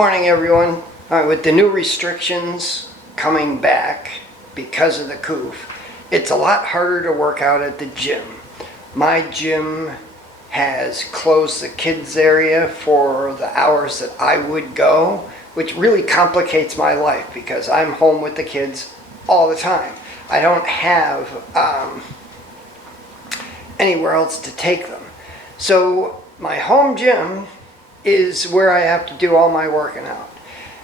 Morning everyone. All right, with the new restrictions coming back because of the coof, it's a lot harder to work out at the gym. My gym has closed the kids area for the hours that I would go, which really complicates my life because I'm home with the kids all the time. I don't have anywhere else to take them. So my home gym is where I have to do all my working out.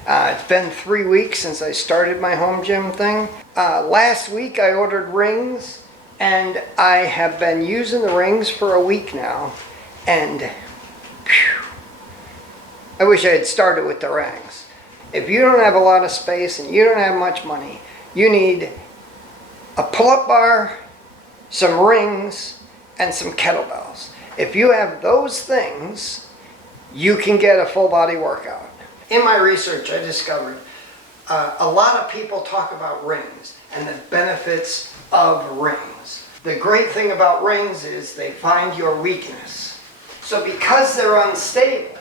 It's been 3 weeks since I started my home gym thing. Last week I ordered rings and I have been using the rings for a week now, and whew, I wish I had started with the rings. If you don't have a lot of space and you don't have much money, you need a pull-up bar, some rings, and some kettlebells. If you have those things, you can get a full body workout. In my research, I discovered a lot of people talk about rings and the benefits of rings. The great thing about rings is they find your weakness. So because they're unstable,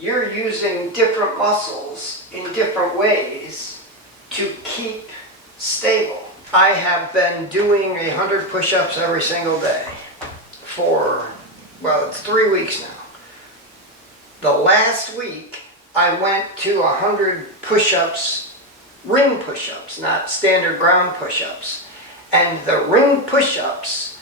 you're using different muscles in different ways to keep stable. I have been doing 100 push-ups every single day for, well, it's 3 weeks now. The last week, I went to 100 push-ups, ring push-ups, not standard ground push-ups. And the ring push-ups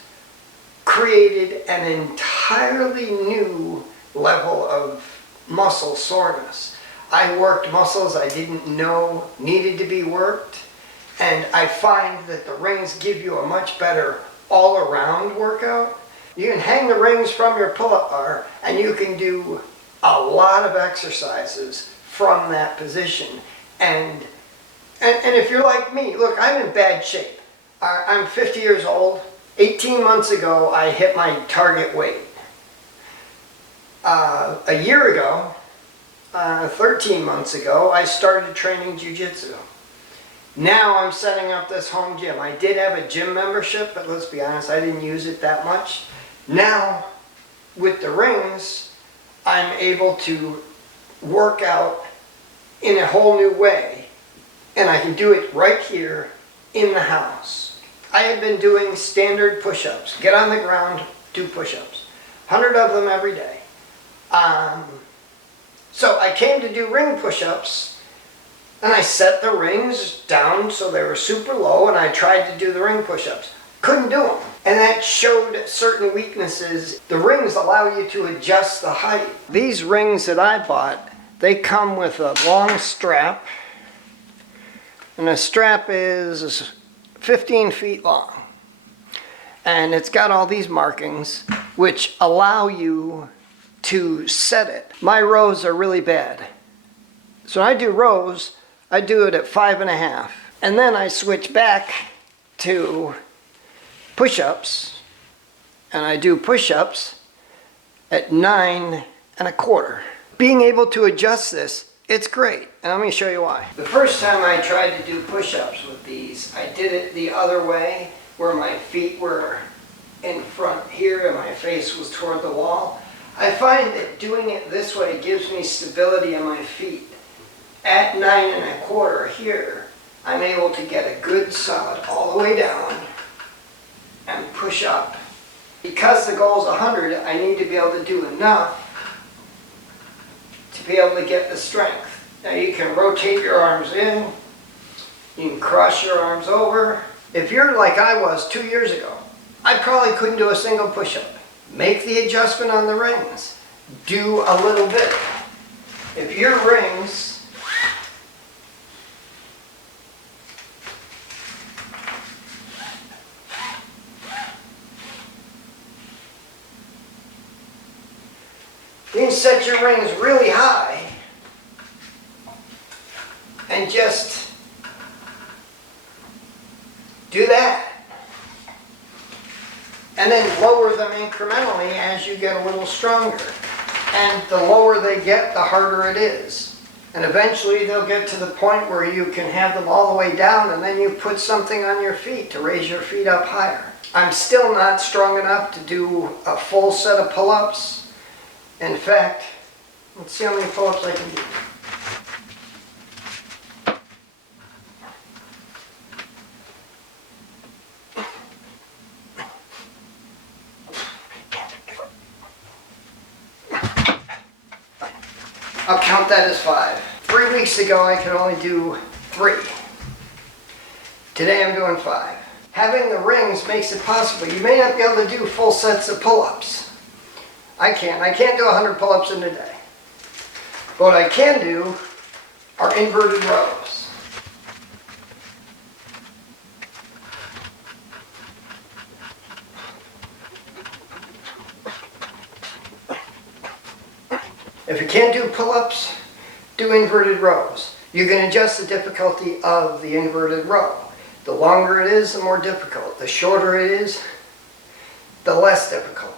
created an entirely new level of muscle soreness. I worked muscles I didn't know needed to be worked. And I find that the rings give you a much better all-around workout. You can hang the rings from your pull-up bar and you can do a lot of exercises from that position. And if you're like me, look, I'm in bad shape. I'm 50 years old. 18 months ago, I hit my target weight. A year ago, 13 months ago, I started training jiu-jitsu. Now I'm setting up this home gym. I did have a gym membership, but let's be honest, I didn't use it that much. Now, with the rings, I'm able to work out in a whole new way, and I can do it right here in the house. I have been doing standard push-ups. Get on the ground, do push-ups. 100 of them every day. So I came to do ring push-ups, and I set the rings down so they were super low, and I tried to do the ring push-ups. Couldn't do them. And that showed certain weaknesses. The rings allow you to adjust the height. These rings that I bought, they come with a long strap. And the strap is 15 feet long. And it's got all these markings which allow you to set it. My rows are really bad. So when I do rows, I do it at 5.5. And then I switch back to push-ups, and I do push-ups at 9.25. Being able to adjust this, it's great, and let me show you why. The first time I tried to do push-ups with these, I did it the other way, where my feet were in front here and my face was toward the wall. I find that doing it this way gives me stability in my feet. At 9.25 here, I'm able to get a good solid all the way down and push up. Because the goal is 100, I need to be able to do enough to be able to get the strength. Now you can rotate your arms in, you can cross your arms over. If you're like I was 2 years ago, I probably couldn't do a single push-up. Make the adjustment on the rings. Do a little bit. If your rings you can set your rings really high and just do that. And then lower them incrementally as you get a little stronger. And the lower they get, the harder it is. And eventually they'll get to the point where you can have them all the way down, and then you put something on your feet to raise your feet up higher. I'm still not strong enough to do a full set of pull-ups. In fact, let's see how many pull-ups I can do. I'll count that as 5. 3 weeks ago I could only do 3. Today I'm doing 5. Having the rings makes it possible. You may not be able to do full sets of pull-ups. I can't do 100 pull-ups in a day. But what I can do are inverted rows. If you can't do pull-ups, do inverted rows. You can adjust the difficulty of the inverted row. The longer it is, the more difficult. The shorter it is, the less difficult.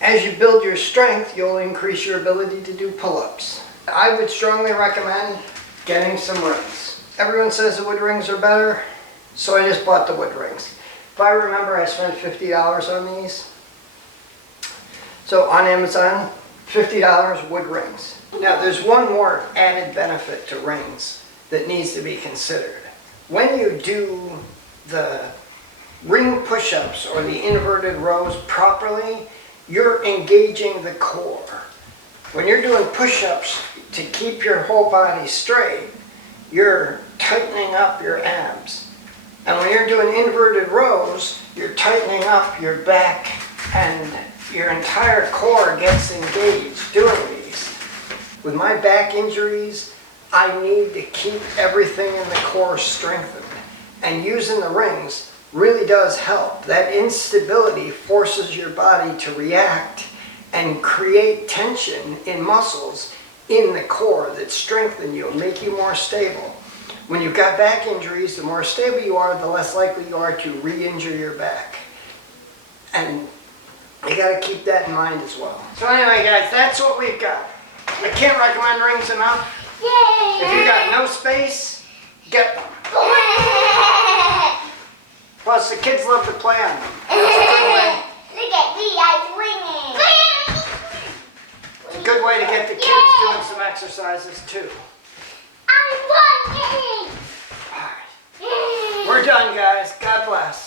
As you build your strength, you'll increase your ability to do pull-ups. I would strongly recommend getting some rings. Everyone says the wood rings are better, so I just bought the wood rings. If I remember, I spent $50 on these. So on Amazon, $50 wood rings. Now there's one more added benefit to rings that needs to be considered. When you do the ring push-ups or the inverted rows properly, you're engaging the core. When you're doing push-ups to keep your whole body straight, you're tightening up your abs. And when you're doing inverted rows, you're tightening up your back and your entire core gets engaged doing these. With my back injuries, I need to keep everything in the core strengthened. And using the rings really does help. That instability forces your body to react and create tension in muscles in the core that strengthen you and make you more stable. When you've got back injuries, the more stable you are, the less likely you are to re-injure your back. And you got to keep that in mind as well. So anyway guys, that's what we've got. I can't recommend rings enough. Yay! If you got no space, get them. Plus the kids love to play on them. That's a good way. Look at me, I'm swinging. It's a good way to get the kids doing some exercises too. I'm swinging. All right. We're done guys. God bless.